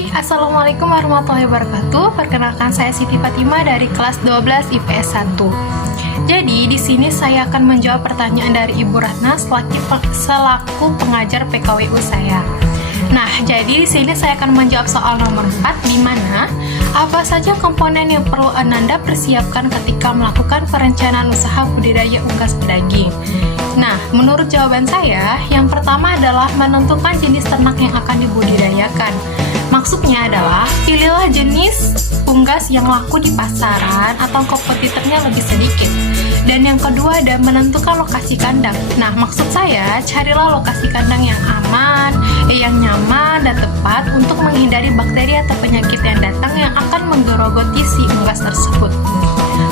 Hai, Assalamualaikum warahmatullahi wabarakatuh. Perkenalkan, saya Siti Fatima dari kelas 12 IPS 1. Jadi, di sini saya akan menjawab pertanyaan dari Ibu Ratna selaku pengajar PKWU saya. Nah, jadi di sini saya akan menjawab soal nomor 4, di mana apa saja komponen yang perlu Ananda persiapkan ketika melakukan perencanaan usaha budidaya unggas pedaging. Nah, menurut jawaban saya, yang pertama adalah menentukan jenis ternak yang akan dibudidayakan. Maksudnya adalah, pilihlah jenis unggas yang laku di pasaran atau kompetitornya lebih sedikit. Dan yang kedua ada menentukan lokasi kandang. Nah, maksud saya, carilah lokasi kandang yang aman, yang nyaman dan tepat untuk menghindari bakteri atau penyakit yang datang yang akan menggerogoti si unggas tersebut.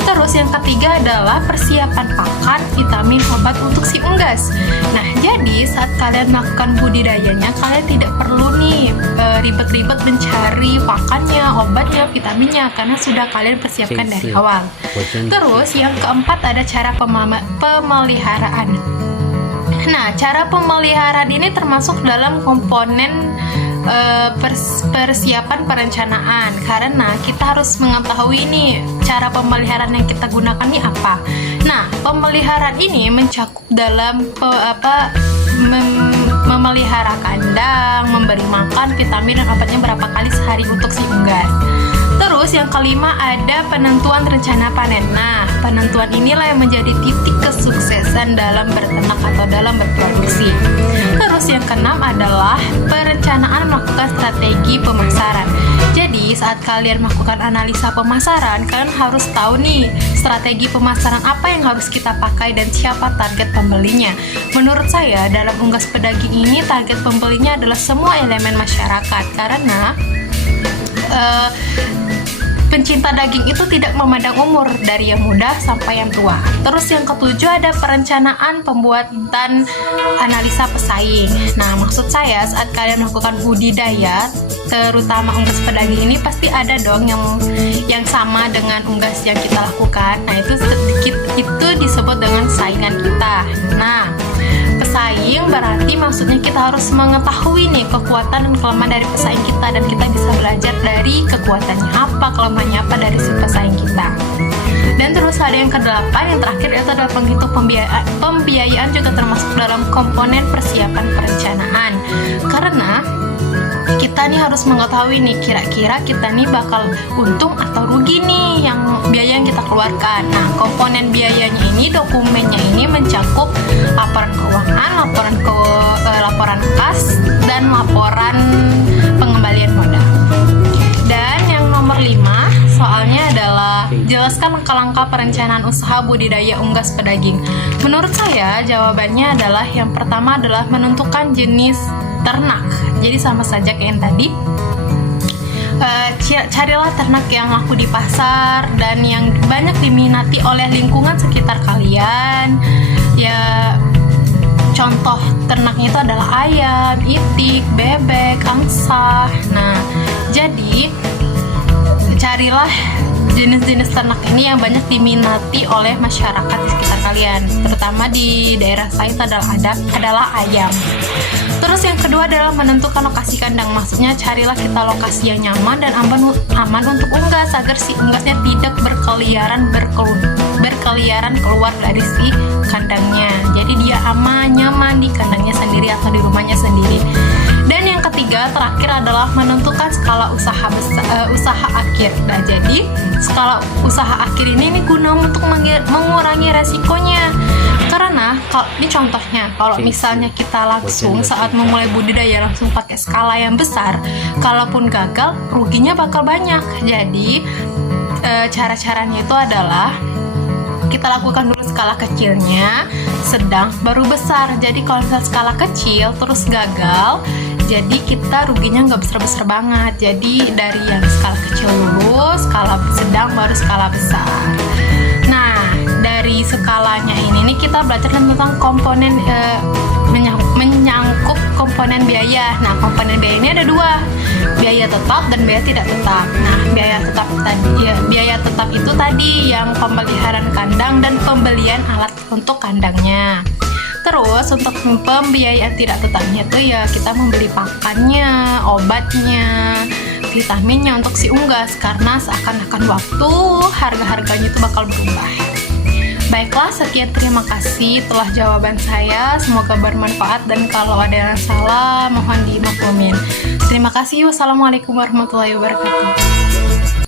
Terus yang ketiga adalah persiapan pakan, vitamin, obat untuk si unggas. Nah, jadi saat kalian melakukan budidayanya, kalian tidak perlu nih ribet-ribet mencari pakannya, obatnya, vitaminnya, karena sudah kalian persiapkan dari awal. Terus yang keempat ada cara pemeliharaan. Nah, cara pemeliharaan ini termasuk dalam komponen persiapan perencanaan, karena kita harus mengetahui nih cara pemeliharaan yang kita gunakan ini apa. Nah, pemeliharaan ini mencakup dalam memelihara kandang, memberi makan, vitamin dan obatnya berapa kali sehari untuk si unggas. Terus yang kelima ada penentuan rencana panen. Nah, penentuan inilah yang menjadi titik kesuksesan dalam berternak atau dalam berproduksi. Terus yang keenam adalah perencanaan melakukan strategi pemasaran. Jadi saat kalian melakukan analisa pemasaran, kalian harus tahu nih strategi pemasaran apa yang harus kita pakai dan siapa target pembelinya. Menurut saya dalam unggas pedaging ini target pembelinya adalah semua elemen masyarakat, karena pencinta daging itu tidak memandang umur, dari yang muda sampai yang tua. Terus yang ketujuh ada perencanaan pembuatan analisa pesaing. Nah, maksud saya saat kalian melakukan budidaya, terutama unggas pedaging ini pasti ada dong yang sama dengan unggas yang kita lakukan. Nah, itu disebut dengan saingan kita. Nah, pesaing berarti maksudnya kita harus mengetahui nih kekuatan dan kelemahan dari pesaing kita, dan kita bisa belajar dari kekuatannya apa, kelemahannya apa dari si pesaing kita. Dan terus ada yang kedelapan, yang terakhir itu adalah penghitung pembiayaan. Pembiayaan juga termasuk dalam komponen persiapan perencanaan, karena kita nih harus mengetahui nih kira-kira kita nih bakal untung atau rugi nih yang biaya yang kita keluarkan. Nah, komponen biayanya ini, dokumennya ini mencakup laporan keuangan, laporan kas, dan laporan pengembalian modal. Dan yang nomor 5 soalnya adalah jelaskan langkah-langkah perencanaan usaha budidaya unggas pedaging. Menurut saya jawabannya adalah yang pertama adalah menentukan jenis ternak. Jadi sama saja kayak yang tadi, carilah ternak yang laku di pasar dan yang banyak diminati oleh lingkungan sekitar kalian. Ya, contoh ternaknya itu adalah ayam, itik, bebek, angsa. Nah, jadi carilah jenis-jenis ternak ini yang banyak diminati oleh masyarakat di sekitar kalian. Terutama di daerah saya itu adalah ayam. Terus yang kedua adalah menentukan lokasi kandang. Maksudnya carilah kita lokasi yang nyaman dan aman untuk unggas, agar si unggasnya tidak berkeliaran keluar dari si kandangnya. Jadi dia aman, nyaman di kandangnya sendiri atau di rumahnya sendiri. Dan yang ketiga terakhir adalah menentukan skala usaha akhir. Nah, jadi skala usaha akhir ini guna untuk mengurangi resikonya. Karena ini contohnya, kalau misalnya kita langsung saat memulai budidaya langsung pakai skala yang besar, kalaupun gagal ruginya bakal banyak. Jadi cara-caranya itu adalah kita lakukan dulu skala kecilnya, sedang, baru besar. Jadi kalau misalnya skala kecil terus gagal, jadi kita ruginya nggak besar-besar banget. Jadi dari yang skala kecil dulu, skala sedang, baru skala besar. Nah, dari skalanya ini nih kita belajar tentang komponen menyangkut komponen biaya. Nah, komponen biaya ini ada dua, biaya tetap dan biaya tidak tetap. Nah, biaya tetap itu tadi yang pemeliharaan kandang dan pembelian alat untuk kandangnya. Terus untuk pembiayaan tidak tetapnya itu ya kita membeli pakannya, obatnya, multivitaminnya untuk si unggas, karena seakan-akan waktu harga-harganya itu bakal berubah. Baiklah, sekian, terima kasih telah jawaban saya. Semoga bermanfaat, dan kalau ada yang salah mohon dimaklumin. Terima kasih. Wassalamualaikum warahmatullahi wabarakatuh.